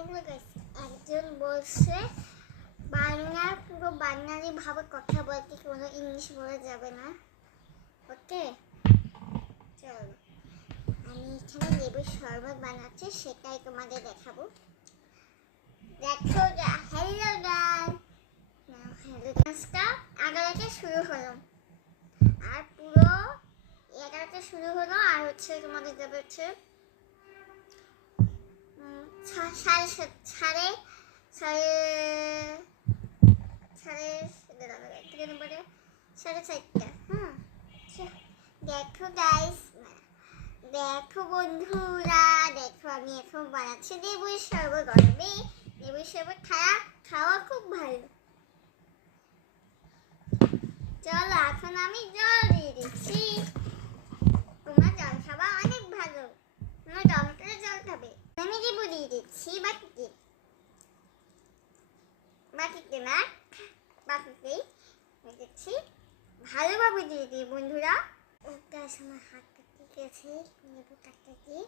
হলো গাইস, একজন বলছে বাংলা পুরো বাঙালি ভাবে কথা বলতে, কোনো ইংলিশ বলা যাবে না। ওকে, চলো আমি এখানে লেবুর শরবত বানাচ্ছি, সেটাই তোমাদের দেখাবো। দেখো হ্যালো গাইস, হ্যালো ডান্সটা 11টা শুরু হলো, আর পুরো 11টা শুরু হলো, আর হচ্ছে তোমাদের যাবে হচ্ছে সাড়ে চারটা। দেখো গাইস, দেখো বন্ধুরা, দেখো আমি এখন বানাচ্ছি লেবুর শরবত। গরমে লেবুর শরবত খাওয়া খুব ভালো। চলো এখন আমি জল দিয়ে দিচ্ছি। তোমরা জল খাবা অনেক ভালো, তোমরা টমেটোর জল খাবে। আমি লেবু দিয়ে দিচ্ছি বাটিতে না, বাটিতেই দিচ্ছি। ভালোভাবে দিয়ে দিই বন্ধুরা। ও গাছ, আমার হাতটা ঠিক আছে, লেবু কাটতে দিয়ে।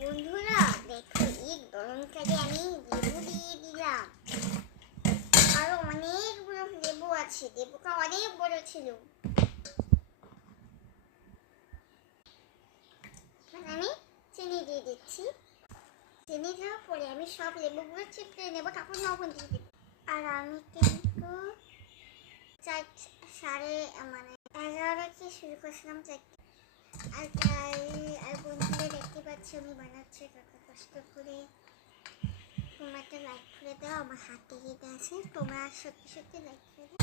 বন্ধুরা দেখো, এই গরমকালে আমি লেবু দিয়ে দিলাম। আরো অনেকগুলো লেবু আছে, লেবুটা অনেক বড় ছিল। আমি চিনি দিয়ে দিচ্ছি। চিনি দেওয়ার পরে আমি সব লেবুগুলো চিপড়ে নেবো, তারপর লবণ দিয়ে দেবো। আর আমি কিন্তু 11:30 শুরু করছিলাম, 4টা। আর বন্ধুরা দেখতে পাচ্ছি আমি বানাচ্ছি কত কষ্ট করে। তোমরা একটা লাইক করে দাও, আমার হাতে যেটা আছে, তোমরা সত্যি সত্যি লাইক করে দাও।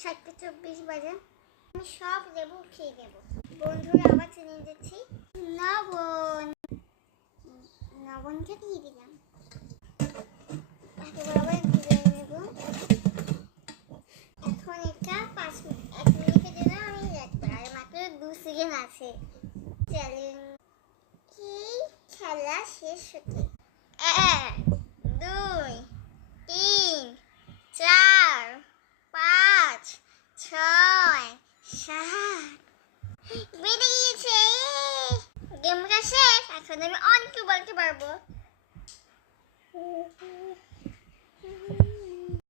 সাতটা 24 বাজে, আমি সব লেবু খেয়ে নেবো। বন্ধুরা আবার চিনি দিচ্ছি, লবণটা দিয়ে দিলাম। আবার দিয়ে নেব। এখন এটা 1 মিনিটের জন্য আমি রাখবো, আর মাত্র 2 সেকেন্ড আছে। চ্যালেঞ্জ কি খেলা শেষ হতে 1 2 3 4 5 6 7 বেড়ে গিয়েছে। গেমটা শেষ, এখন আমি অন টু বলতে পারবো।